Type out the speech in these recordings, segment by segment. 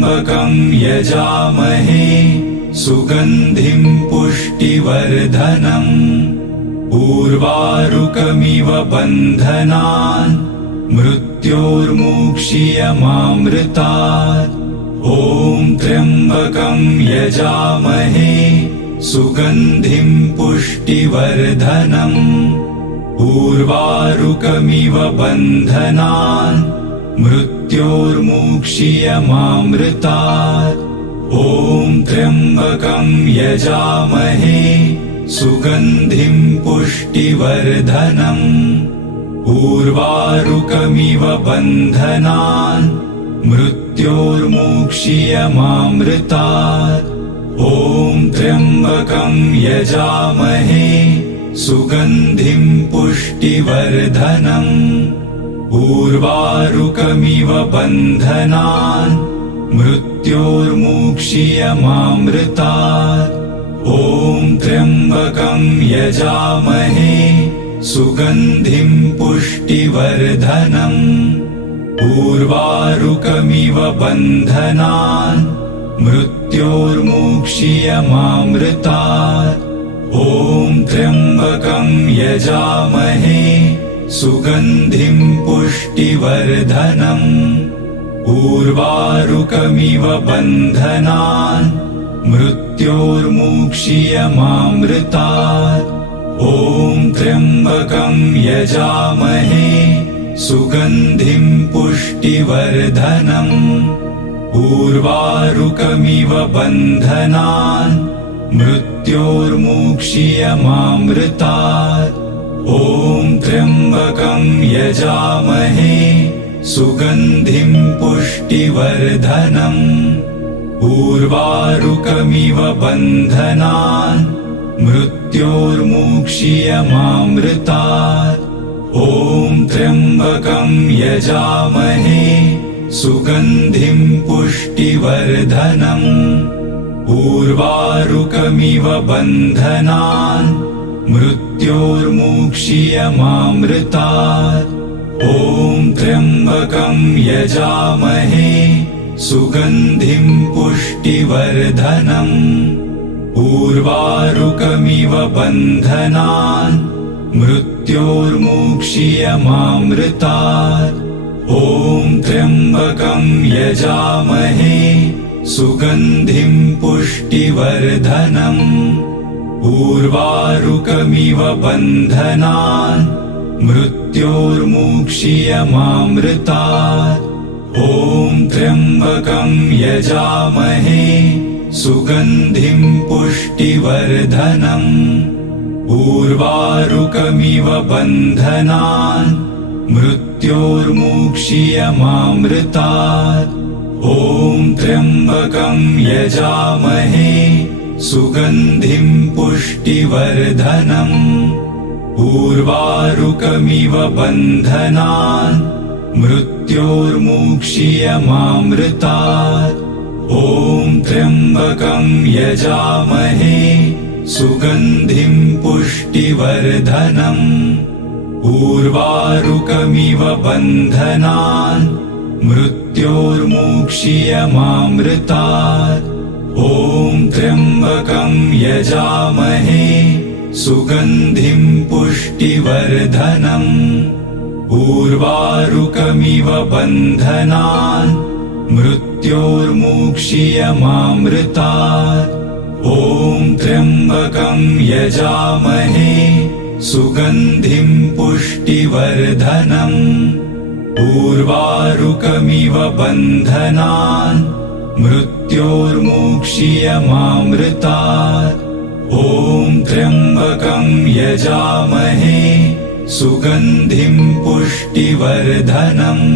त्र्यम्बकं यजामहे सुगन्धिं पुष्टिवर्धनम् उर्वारुकमिव बन्धनान् मृत्योर्मुक्षीयमामृतात्। ॐ त्र्यम्बकं यजामहे सुगन्धिं पुष्टिवर्धनम् उर्वारुकमिव बन्धनान् मृत्योर्मुक्षीयमामृतात्। ॐ त्र्यम्बकं यजामहे सुगन्धिं पुष्टिवर्धनम् उर्वारुकमिव बन्धनान् मृत्योर्मुक्षीयमामृतात्। ॐ त्र्यम्बकं यजामहे सुगन्धिं पुष्टिवर्धनम् उर्वारुकमिव बन्धनान् मृत्योर्मुक्षीयमामृतात्। ॐ त्र्यम्बकं यजामहे सुगन्धिं पुष्टिवर्धनम् उर्वारुकमिव बन्धनान् मृत्योर्मुक्षीयमामृतात्। ॐ त्र्यम्बकं यजामहे सुगन्धिं पुष्टिवर्धनम् उर्वारुकमिव बन्धनान् मृत्योर्मुक्षीयमामृतात्। ॐ त्र्यम्बकं यजामहे सुगन्धिं पुष्टिवर्धनम् उर्वारुकमिव बन्धनान् मृत्योर्मुक्षीयमामृतात्। ॐ त्र्यम्बकं यजामहे सुगन्धिं पुष्टिवर्धनम् उर्वारुकमिव बन्धनान् मृत्योर्मुक्षीयमामृतात्। ॐ त्र्यम्बकं यजामहे सुगन्धिं पुष्टिवर्धनम् उर्वारुकमिव बन्धनान् मृत्योर्मुक्षीयमामृतात्। ॐ त्र्यम्बकं यजामहे सुगन्धिं पुष्टिवर्धनम् उर्वारुकमिव बन्धनान् मृत्योर्मुक्षीयमामृतात्। ॐ त्र्यम्बकं यजामहे सुगन्धिं पुष्टिवर्धनम् उर्वारुकमिव बन्धनान् मृत्योर्मुक्षीयमामृतात्। ॐ त्र्यम्बकं यजामहे सुगन्धिं पुष्टिवर्धनम् उर्वारुकमिव बन्धनान् मृत्योर्मुक्षीयमामृतात्। ॐ त्र्यम्बकं यजामहे सुगन्धिं पुष्टिवर्धनम् उर्वारुकमिव बन्धनान् मृत्योर्मुक्षीयमामृतात्। ॐ त्र्यम्बकं यजामहे सुगन्धिं पुष्टिवर्धनम् उर्वारुकमिव बन्धनान् मृत्योर्मुक्षीयमामृतात्। ॐ त्र्यम्बकं यजामहे सुगन्धिं पुष्टिवर्धनम् उर्वारुकमिव बन्धनान् मृत्योर्मुक्षीयमामृतात्। ॐ त्र्यम्बकं यजामहे सुगन्धिं पुष्टिवर्धनम् उर्वारुकमिव बन्धनान् मृत्योर्मुक्षीयमामृतात्। ॐ त्र्यम्बकं यजामहे सुगन्धिं पुष्टिवर्धनम्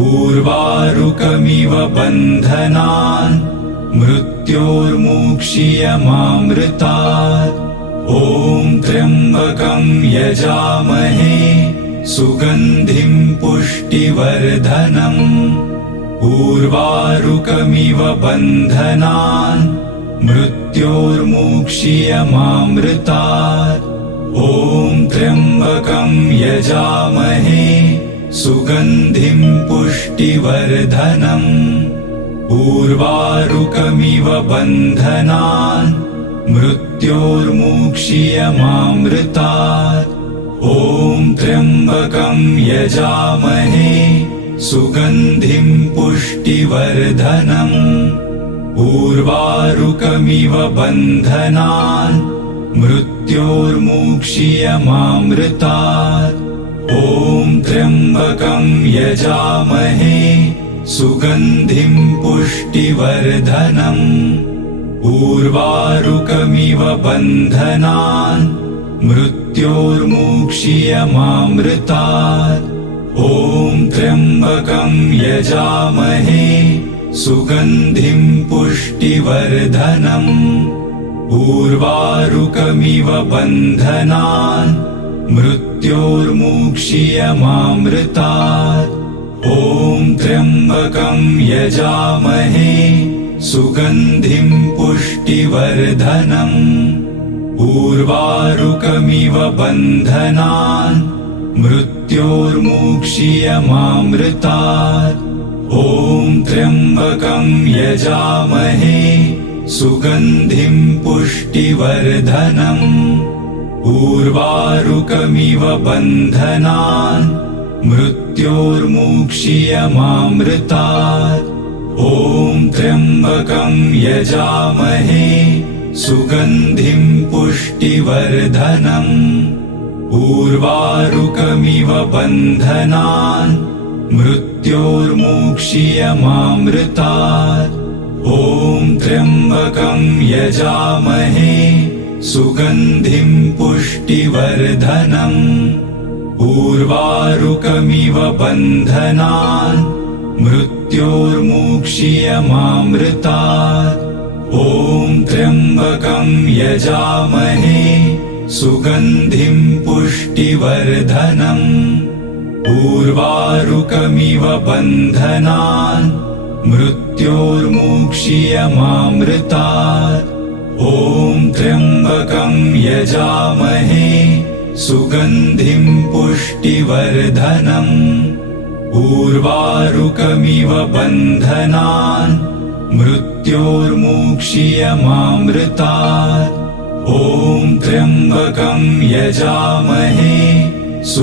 उर्वारुकमिव बन्धनान् मृत्योर्मुक्षीयमामृतात्। ॐ त्र्यम्बकं यजामहे सुगन्धिं पुष्टिवर्धनम् उर्वारुकमिव बन्धनान् मृत्योर्मुक्षीयमामृतात्। ॐ त्र्यम्बकं यजामहे सुगन्धिं पुष्टिवर्धनम् उर्वारुकमिव बन्धनान् मृत्योर्मुक्षीयमामृतात्। ॐ त्र्यम्बकं यजामहे सुगन्धिं पुष्टिवर्धनम्। उर्वारुकमिव बन्धनान् मृत्योर्मुक्षीयमामृतात्। ॐ त्र्यम्बकं यजामहे सुगन्धिं पुष्टिवर्धनम्। उर्वारुकमिव बन्धनान् मृत्योर्मुक्षीयमामृतात्। ॐ त्र्यम्बकं यजामहे सुगन्धिं पुष्टिवर्धनम्। उर्वारुकमिव बन्धनान् मृत्योर्मुक्षीयमामृतात्। ॐ त्र्यम्बकं यजामहे सुगन्धिं पुष्टिवर्धनम्। उर्वारुकमिव बन्धनान् मृत्योर्मुक्षीयमामृतात्। ॐ त्र्यम्बकं यजामहे सुगन्धिं पुष्टिवर्धनम्। उर्वारुकमिव बन्धनान् मृत्योर्मुक्षीयमामृतात्। ॐ त्र्यम्बकं यजामहे सुगन्धिं पुष्टिवर्धनम्। उर्वारुकमिव बन्धनान् मृत्योर्मुक्षीयमामृतात्। ॐ त्र्यम्बकं यजामहे सुगन्धिं पुष्टिवर्धनम्। उर्वारुकमिव बन्धनान् मृत्योर्मुक्षीयमामृतात्। ॐ त्र्यम्बकं यजामहे सुगन्धिं पुष्टिवर्धनम्। उर्वारुकमिव बन्धनान् मृत्योर्मुक्षीयमामृतात्। ॐ त्र्यम्बकं यजामहे सुगन्धिं पुष्टिवर्धनम्। उर्वारुकमिव बन्धनान् मृत्योर्मुक्षीयमामृतात्। ॐ त्र्यम्बकं यजामहे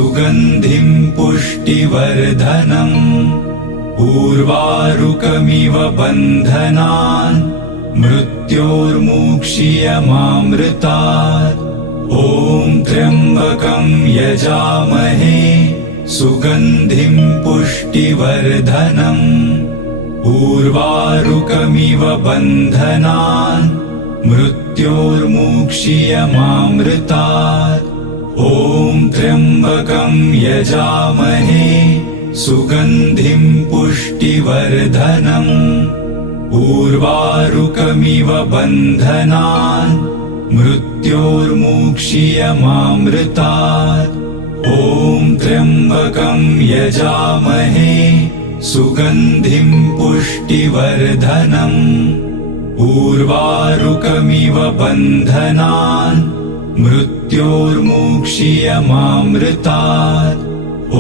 सुगन्धिं पुष्टिवर्धनम्। उर्वारुकमिव बन्धनान् मृत्योर्मुक्षीयमामृतात्। ॐ त्र्यम्बकं यजामहे सुगन्धिं पुष्टिवर्धनम्। उर्वारुकमिव बन्धनान् मृत्योर्मुक्षीयमामृतात्। ॐ त्र्यम्बकं यजामहे सुगन्धिं पुष्टिवर्धनम्। उर्वारुकमिव बन्धनान् मृत्योर्मुक्षीयमामृतात्। ॐ त्र्यम्बकं यजामहे सुगन्धिं पुष्टिवर्धनम्। उर्वारुकमिव बन्धनान् मृत्योर्मुक्षीयमामृतात्। ॐ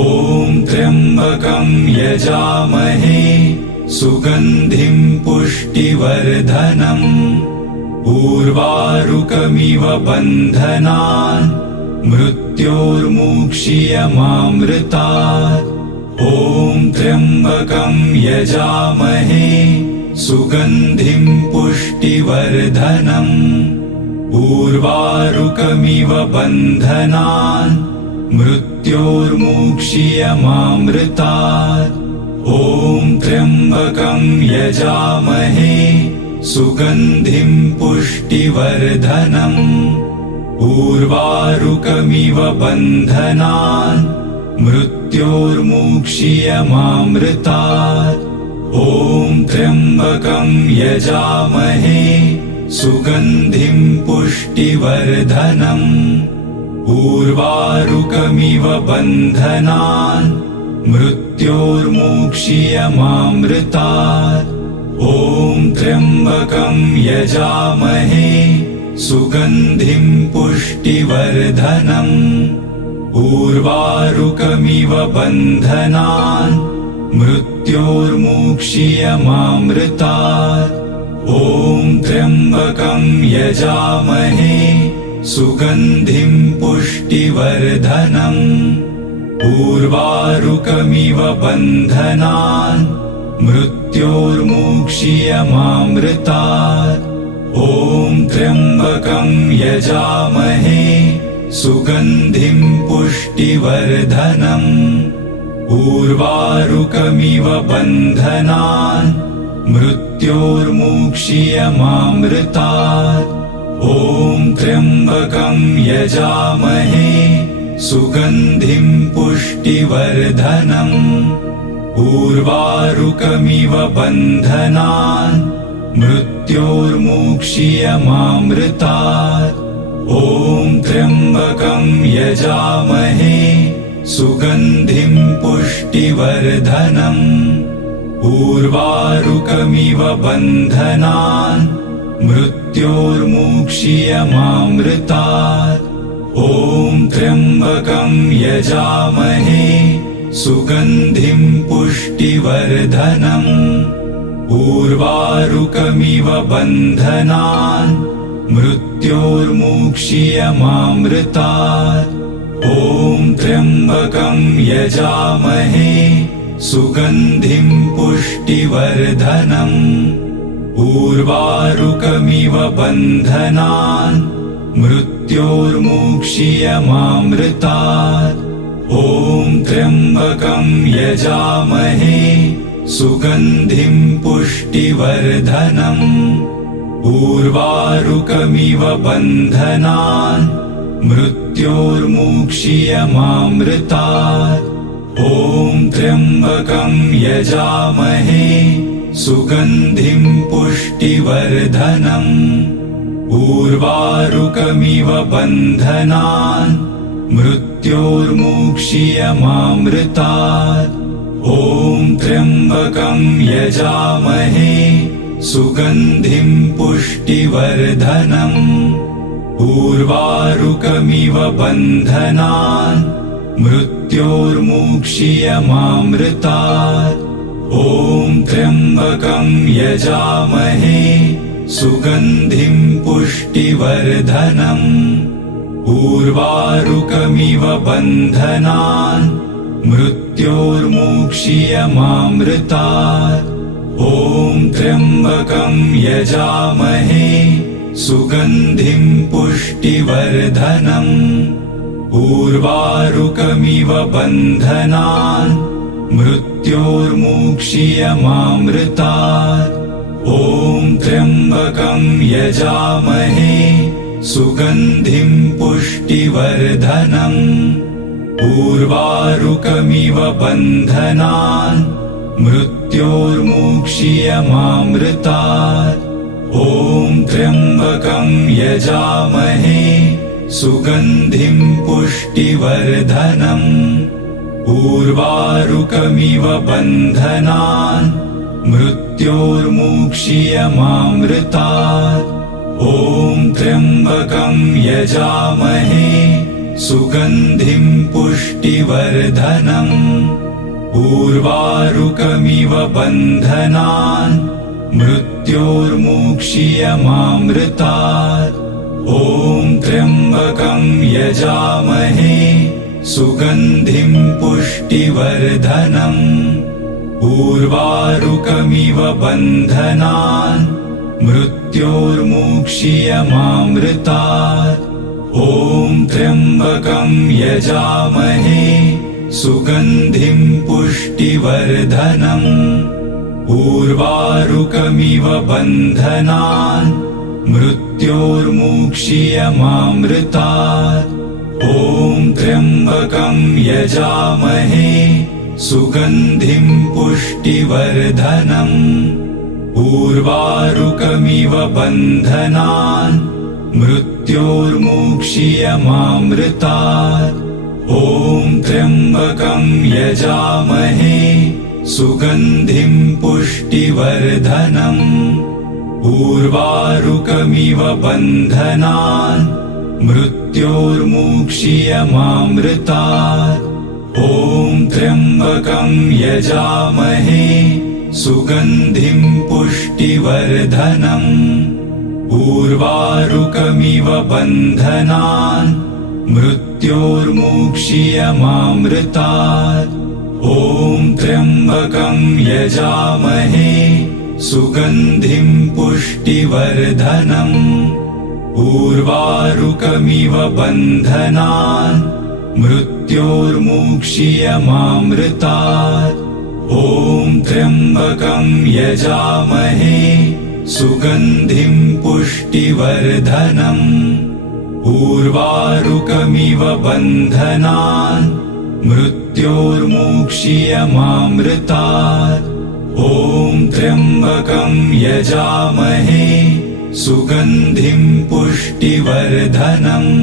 त्र्यम्बकं यजामहे सुगन्धिं पुष्टिवर्धनम्। उर्वारुकमिव बन्धनान् मृत्योर्मुक्षीयमामृतात्। ॐ त्र्यम्बकं यजामहे सुगन्धिं पुष्टिवर्धनम्। उर्वारुकमिव बन्धनान् मृत्योर्मुक्षीयमामृतात्। ॐ त्र्यम्बकं यजामहे सुगन्धिं पुष्टिवर्धनम्। उर्वारुकमिव बन्धनान् मृत्योर्मुक्षीयमामृतात्। ॐ त्र्यम्बकं यजामहे सुगन्धिं पुष्टिवर्धनम्। उर्वारुकमिव बन्धनान् मृत्योर्मुक्षीयमामृतात्। ॐ त्र्यम्बकं यजामहे सुगन्धिं पुष्टिवर्धनम्। उर्वारुकमिव बन्धनान् मृत्योर्मुक्षीयमामृतात्। ॐ त्र्यम्बकं यजामहे सुगन्धिं पुष्टिवर्धनम्। उर्वारुकमिव बन्धनान् मृत्योर्मुक्षीयमामृतात्। ॐ त्र्यम्बकं यजामहे सुगन्धिं पुष्टिवर्धनम्। उर्वारुकमिव बन्धनान् मृत्योर्मुक्षीयमामृतात्। ॐ त्र्यम्बकं यजामहे सुगन्धिं पुष्टिवर्धनम्। उर्वारुकमिव बन्धनान् मृत्योर्मुक्षीयमामृतात्। ॐ त्र्यम्बकं यजामहे सुगन्धिं पुष्टिवर्धनम्। उर्वारुकमिव बन्धनान् मृत्योर्मुक्षीयमामृतात्। ॐ त्र्यम्बकं यजामहे सुगन्धिं पुष्टिवर्धनम्। उर्वारुकमिव बन्धनान् मृत्योर्मुक्षीयमामृतात्। ॐ त्र्यम्बकं यजामहे सुगन्धिं पुष्टिवर्धनम्। उर्वारुकमिव बन्धनान् मृत्योर्मुक्षीयमामृतात्। ॐ त्र्यम्बकं यजामहे सुगन्धिं पुष्टिवर्धनम्। उर्वारुकमिव बन्धनान् मृत्योर्मुक्षीयमामृतात्। ॐ त्र्यम्बकं यजामहे सुगन्धिं पुष्टिवर्धनम्। उर्वारुकमिव बन्धनान् मृत्योर्मुक्षीयमामृतात्। ॐ त्र्यम्बकं यजामहे सुगन्धिं पुष्टिवर्धनम्। उर्वारुकमिव बन्धनान् मृत्योर्मुक्षीयमामृतात्। ॐ त्र्यम्बकं यजामहे सुगन्धिं पुष्टिवर्धनम्। उर्वारुकमिव बन्धनान् मृत्योर्मुक्षीयमामृतात्। ॐ त्र्यम्बकं यजामहे सुगन्धिं पुष्टिवर्धनम्। उर्वारुकमिव बन्धनान् मृत्योर्मुक्षीयमामृतात्। ॐ त्र्यम्बकं यजामहे सुगन्धिं पुष्टिवर्धनम्। उर्वारुकमिव बन्धनान् मृत्योर्मुक्षीयमामृतात्। ॐ त्र्यम्बकं यजामहे सुगन्धिं पुष्टिवर्धनम्। उर्वारुकमिव बन्धनान् मृत्योर्मुक्षीयमामृतात्। ॐ त्र्यम्बकं यजामहे सुगन्धिं पुष्टिवर्धनम्। उर्वारुकमिव बन्धनान् मृत्योर्मुक्षीयमामृतात्। ॐ त्र्यम्बकं यजामहे सुगन्धिं पुष्टिवर्धनम्। उर्वारुकमिव बन्धनान् मृत्योर्मुक्षीयमामृतात्। ॐ त्र्यम्बकं यजामहे सुगन्धिं पुष्टिवर्धनम्। उर्वारुकमिव बन्धनान् मृत्योर्मुक्षीयमामृतात्। ॐ त्र्यम्बकं यजामहे सुगन्धिं पुष्टिवर्धनम्। उर्वारुकमिव बन्धनान् मृत्योर्मुक्षीयमामृतात्। ॐ त्र्यम्बकं यजामहे सुगन्धिं पुष्टिवर्धनम्। उर्वारुकमिव बन्धनान् मृत्योर्मुक्षीयमामृतात्। ॐ त्र्यम्बकं यजामहे सुगन्धिं पुष्टिवर्धनम् उर्वारुकमिव बन्धनान् मृत्योर्मुक्षीयमामृतात् ॐ त्र्यम्बकं यजामहे सुगन्धिं पुष्टिवर्धनम् उर्वारुकमिव बन्धनान् मृत्योर्मुक्षीयमामृतात् ॐ त्र्यम्बकं यजामहे सुगन्धिं पुष्टिवर्धनम् उर्वारुकमिव बन्धनान् मृत्योर्मुक्षीयमामृतात् ॐ त्र्यम्बकं यजामहे सुगन्धिं पुष्टिवर्धनम्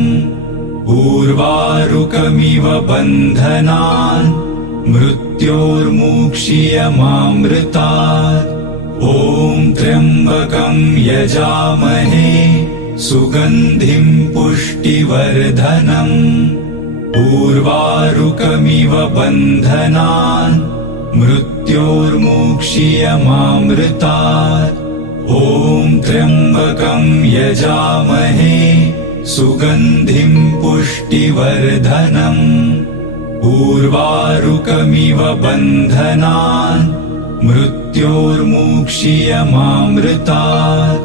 उर्वारुकमिव बन्धनान् मृत्योर्मुक्षीयमामृतात् ॐ त्र्यम्बकं यजामहे सुगन्धिं पुष्टिवर्धनम् उर्वारुकमिव बन्धनान् मृत्योर्मुक्षीयमामृतात् ॐ त्र्यम्बकं यजामहे सुगन्धिं पुष्टिवर्धनम् उर्वारुकमिव बन्धनान् मृत्योर्मुक्षीयमामृतात्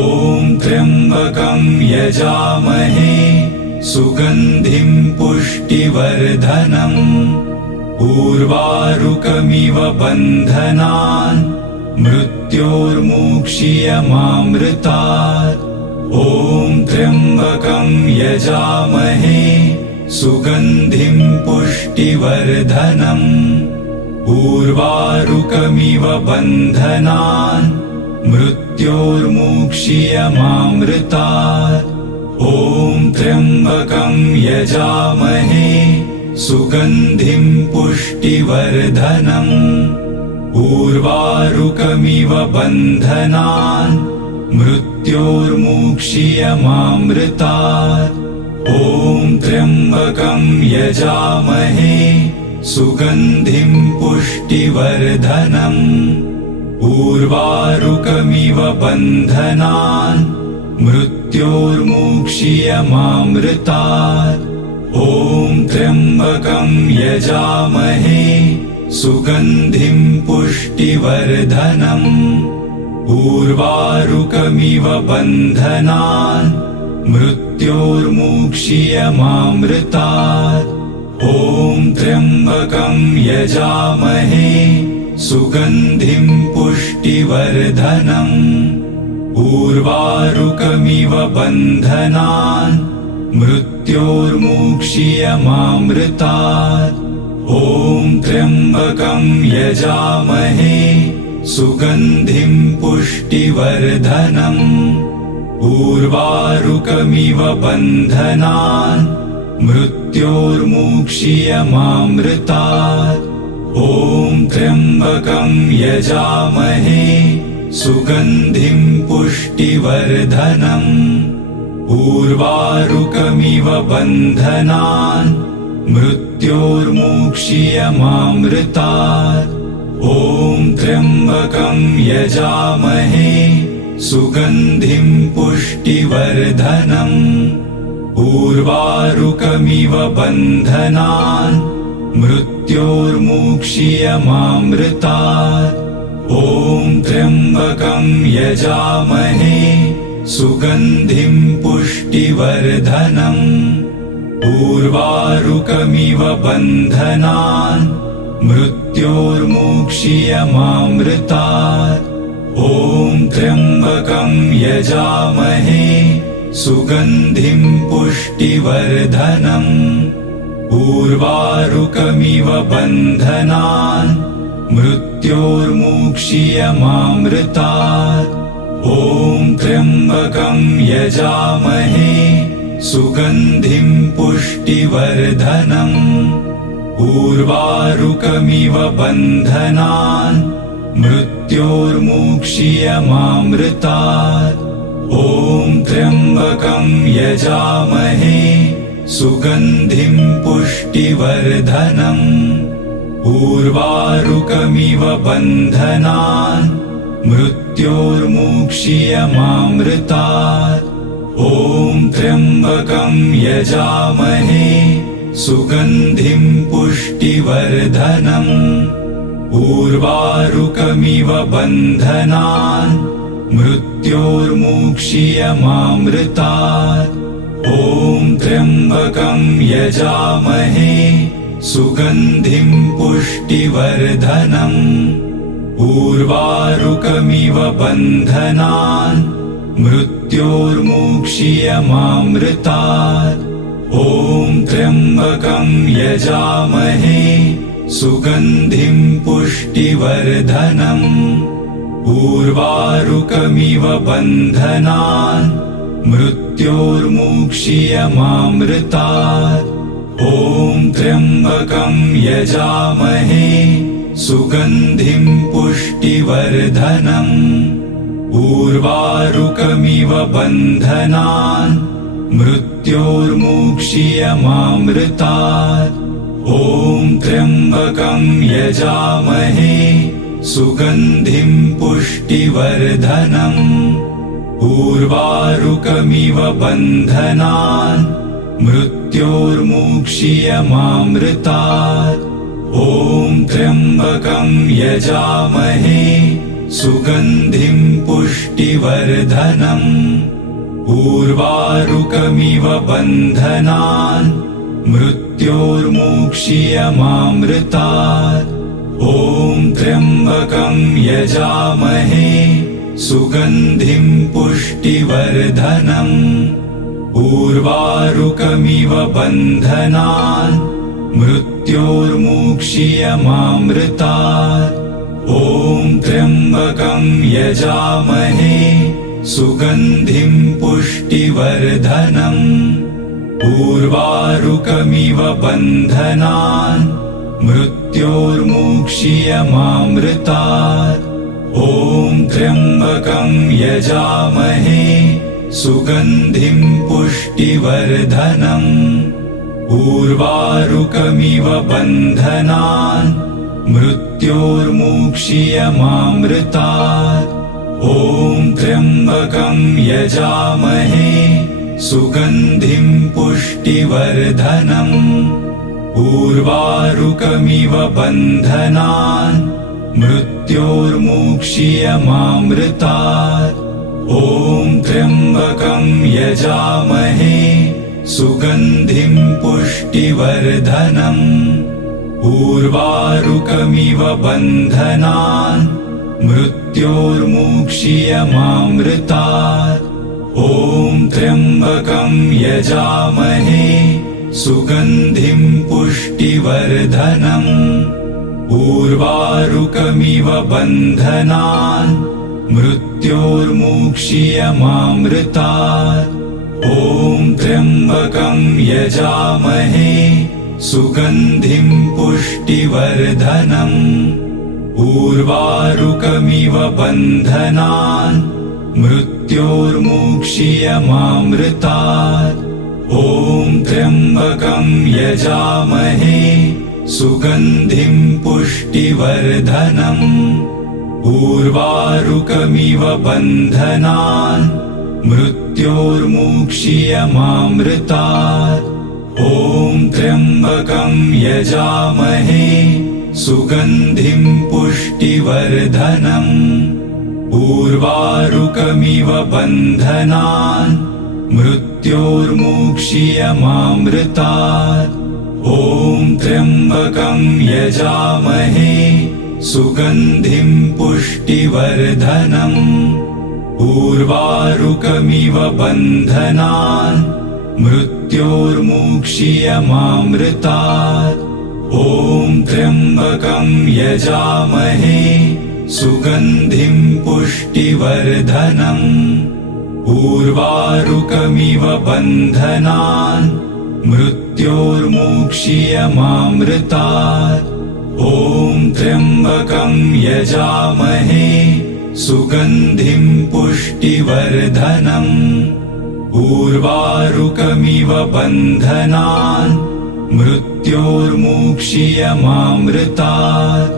ॐ त्र्यम्बकं यजामहे सुगन्धिं पुष्टिवर्धनम् उर्वारुकमिव बन्धनान् मृत्योर्मुक्षीयमामृतात् ॐ त्र्यम्बकं यजामहे सुगन्धिं पुष्टिवर्धनम् उर्वारुकमिव बन्धनान् मृत्योर्मुक्षीयमामृतात् ॐ त्र्यम्बकं यजामहे सुगन्धिं पुष्टिवर्धनम् उर्वारुकमिव बन्धनान् मृत्योर्मुक्षीयमामृतात् ॐ त्र्यम्बकं यजामहे सुगन्धिं पुष्टिवर्धनम् उर्वारुकमिव बन्धनान् मृत्योर्मुक्षीयमामृतात् ॐ त्र्यम्बकं यजामहे सुगन्धिं पुष्टिवर्धनम् उर्वारुकमिव बन्धनान् मृत्योर्मुक्षीयमामृतात् ॐ त्र्यम्बकं यजामहे सुगन्धिं पुष्टिवर्धनम् उर्वारुकमिव बन्धनान् मृत्योर्मुक्षीयमामृतात् ॐ त्र्यम्बकं यजामहे सुगन्धिं पुष्टिवर्धनम् उर्वारुकमिव बन्धनान् मृत्योर्मुक्षीयमामृतात् ॐ त्र्यम्बकं यजामहे सुगन्धिं पुष्टिवर्धनम् उर्वारुकमिव बन्धनान् मृत्योर्मुक्षीयमामृतात् ॐ त्र्यम्बकं यजामहे सुगन्धिं पुष्टिवर्धनम् उर्वारुकमिव बन्धनान् मृत्योर्मुक्षीयमामृतात् ॐ त्र्यम्बकं यजामहे सुगन्धिं पुष्टिवर्धनम् उर्वारुकमिव बन्धनान् मृत्योर्मुक्षीयमामृतात् ॐ त्र्यम्बकं यजामहे सुगन्धिं पुष्टिवर्धनम् उर्वारुकमिव बन्धनान् मृत्योर्मुक्षीयमामृतात् ॐ त्र्यम्बकं यजामहे सुगन्धिं पुष्टिवर्धनम् उर्वारुकमिव बन्धनान् मृत्योर्मुक्षीयमामृतात् ॐ त्र्यम्बकं यजामहे सुगन्धिं पुष्टिवर्धनम् उर्वारुकमिव बन्धनान् मृत्योर्मुक्षीयमामृतात् ॐ त्र्यम्बकं यजामहे सुगन्धिं पुष्टिवर्धनम् उर्वारुकमिव बन्धनान् मृत्योर्मुक्षीयमामृतात् ॐ त्र्यम्बकं यजामहे सुगन्धिं पुष्टिवर्धनम् उर्वारुकमिव बन्धनान् मृत्योर्मुक्षीयमामृतात् ॐ त्र्यम्बकं यजामहे सुगन्धिं पुष्टिवर्धनम् उर्वारुकमिव बन्धनान् मृत्योर्मुक्षीयमामृतात् ॐ त्र्यम्बकं यजामहे सुगन्धिं पुष्टिवर्धनम् उर्वारुकमिव बन्धनान् मृत्योर्मुक्षीयमामृतात् ॐ त्र्यम्बकं यजामहे सुगन्धिं पुष्टिवर्धनम् उर्वारुकमिव बन्धनान् मृत्योर्मुक्षीयमामृतात् ॐ त्र्यम्बकं यजामहे सुगन्धिं पुष्टिवर्धनम् उर्वारुकमिव बन्धनान् मृत्योर्मुक्षीयमामृतात् ॐ त्र्यम्बकं यजामहे सुगन्धिं पुष्टिवर्धनम् उर्वारुकमिव बन्धनान् मृत्योर्मुक्षीयमामृतात् ॐ त्र्यम्बकं यजामहे सुगन्धिं पुष्टिवर्धनम् उर्वारुकमिव बन्धनान् मृत्योर्मुक्षीयमामृतात् ॐ त्र्यम्बकं यजामहे सुगन्धिं पुष्टिवर्धनम् उर्वारुकमिव बन्धनान् मृत्योर्मुक्षीयमामृतात् ॐ त्र्यम्बकं यजामहे सुगन्धिं पुष्टिवर्धनम् उर्वारुकमिव बन्धनान् मृत्योर्मुक्षीयमामृतात् ॐ त्र्यम्बकं यजामहे सुगन्धिं पुष्टिवर्धनम् उर्वारुकमिव बन्धनान् मृत्योर्मुक्षीयमामृतात् ॐ त्र्यम्बकं यजामहे सुगन्धिं पुष्टिवर्धनम् उर्वारुकमिव बन्धनान् मृत्योर्मुक्षीयमामृतात् ॐ त्र्यम्बकं यजामहे सुगन्धिं पुष्टिवर्धनम् उर्वारुकमिव बन्धनान् मृत्योर्मुक्षीयमामृतात् ॐ त्र्यम्बकं यजामहे सुगन्धिं पुष्टिवर्धनम् उर्वारुकमिव बन्धनान् मृत्योर्मुक्षीयमामृतात् ॐ त्र्यम्बकं यजामहे सुगन्धिं पुष्टिवर्धनम् उर्वारुकमिव बन्धनान् मृत्योर्मुक्षीयमामृतात् ॐ त्र्यम्बकं यजामहे सुगन्धिं पुष्टिवर्धनम् उर्वारुकमिव बन्धनान् मृत्योर्मुक्षीयमामृतात् ॐ त्र्यम्बकं यजामहे सुगन्धिं पुष्टिवर्धनम् उर्वारुकमिव बन्धनान् मृत्योर्मुक्षीयमामृतात् ॐ त्र्यम्बकं यजामहे सुगन्धिं पुष्टिवर्धनम् उर्वारुकमिव बन्धनान् मृत्योर्मुक्षीयमामृतात्।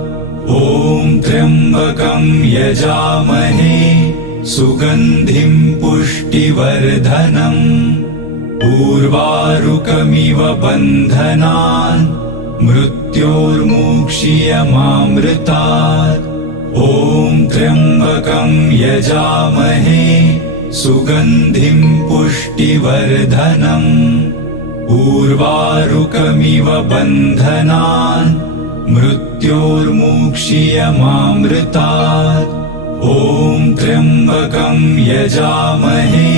ॐ त्र्यम्बकं यजामहे सुगन्धिं पुष्टिवर्धनम्। उर्वारुकमिव बन्धनान् मृत्योर्मुक्षीयमामृतात्। ॐ त्र्यम्बकं यजामहे सुगन्धिं पुष्टिवर्धनम्। उर्वारुकमिव बन्धनान् मृत्योर्मुक्षीयमामृतात्। ॐ त्र्यम्बकं यजामहे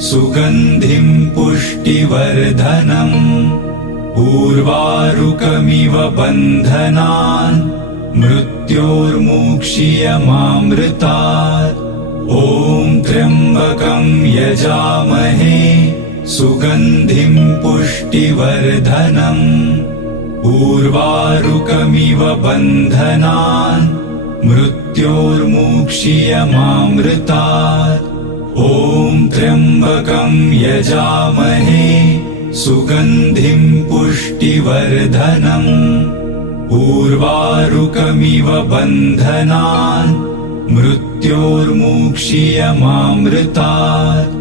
सुगन्धिं पुष्टिवर्धनम्। उर्वारुकमिव बन्धनान् मृत्योर्मुक्षीयमामृतात्। ॐ त्र्यम्बकं यजामहे सुगन्धिं पुष्टिवर्धनम्। उर्वारुकमिव बन्धनान् मृत्योर्मुक्षीयमामृतात्। ॐ त्र्यम्बकं यजामहे सुगन्धिं पुष्टिवर्धनम्। उर्वारुकमिव बन्धनान् मृत्योर्मुक्षीयमामृतात्।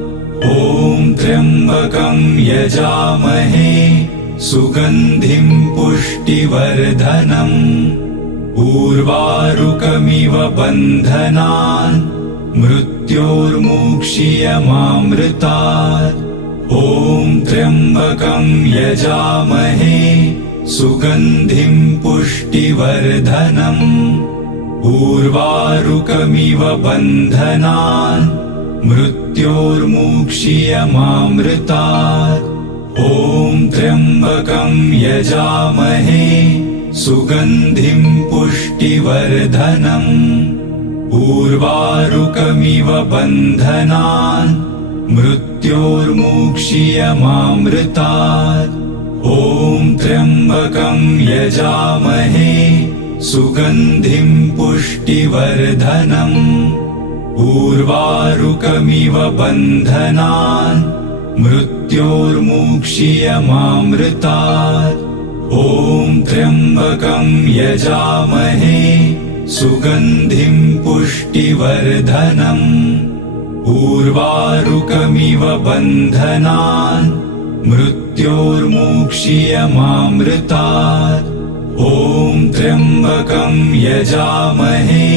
ॐ त्र्यम्बकं यजामहे सुगन्धिं पुष्टिवर्धनम्। उर्वारुकमिव बन्धनान् मृत्योर्मुक्षीयमामृतात्। ॐ त्र्यम्बकं यजामहे सुगन्धिं पुष्टिवर्धनम्। उर्वारुकमिव बन्धनान् मृत्योर्मुक्षीयमामृतात्। ॐ त्र्यम्बकं यजामहे सुगन्धिं पुष्टिवर्धनम्। उर्वारुकमिव बन्धनान् मृत्योर्मुक्षीयमामृतात्। ॐ त्र्यम्बकं यजामहे सुगन्धिं पुष्टिवर्धनम्। उर्वारुकमिव बन्धनान् मृत्योर्मुक्षीयमामृतात्। ॐ त्र्यम्बकं यजामहे सुगन्धिं पुष्टिवर्धनम्। उर्वारुकमिव बन्धनान् मृत्योर्मुक्षीयमामृतात्। ॐ त्र्यम्बकं यजामहे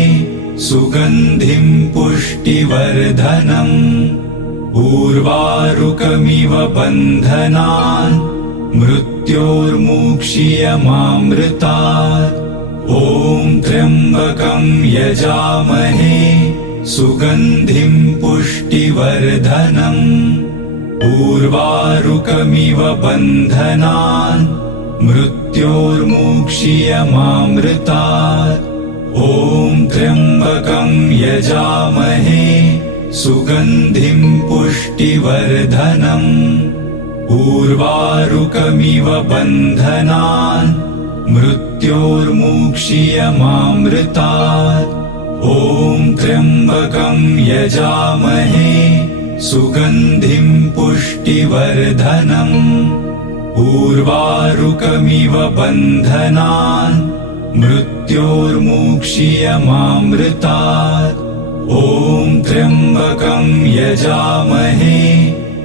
सुगन्धिं पुष्टिवर्धनम्। उर्वारुकमिव बन्धनान् मृत्योर्मुक्षीयमामृतात्। ॐ त्र्यम्बकं यजामहे सुगन्धिं पुष्टिवर्धनम्। उर्वारुकमिव बन्धनान् मृत्योर्मुक्षीयमामृतात्। ॐ त्र्यम्बकं यजामहे सुगन्धिं पुष्टिवर्धनम्। उर्वारुकमिव बन्धनान् मृत्योर्मुक्षीयमामृतात्। ॐ त्र्यम्बकं यजामहे सुगन्धिं पुष्टिवर्धनम्। उर्वारुकमिव बन्धनान् मृत्योर्मुक्षीयमामृतात्। ॐ त्र्यम्बकं यजामहे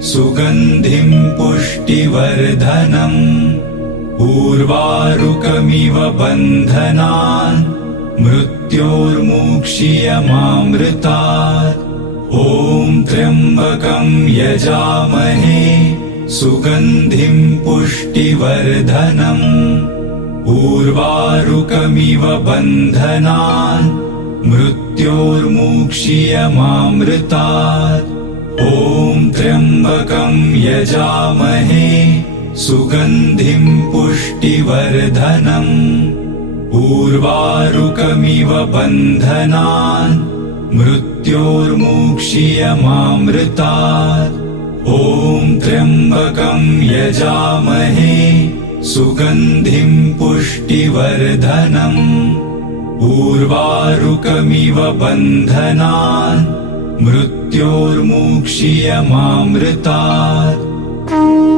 सुगन्धिं पुष्टिवर्धनम्। उर्वारुकमिव बन्धनान् मृत्योर्मुक्षीयमामृतात्। ॐ त्र्यम्बकं यजामहे सुगन्धिं पुष्टिवर्धनम्। उर्वारुकमिव बन्धनान् मृत्योर्मुक्षीयमामृतात्। ॐ त्र्यम्बकं यजामहे सुगन्धिं पुष्टिवर्धनम्। उर्वारुकमिव बन्धनान् मृत्योर्मुक्षीयमामृतात्। ॐ त्र्यम्बकं यजामहे सुगन्धिं पुष्टिवर्धनम्। उर्वारुकमिव बन्धनान् मृत्योर्मुक्षीयमामृतात्।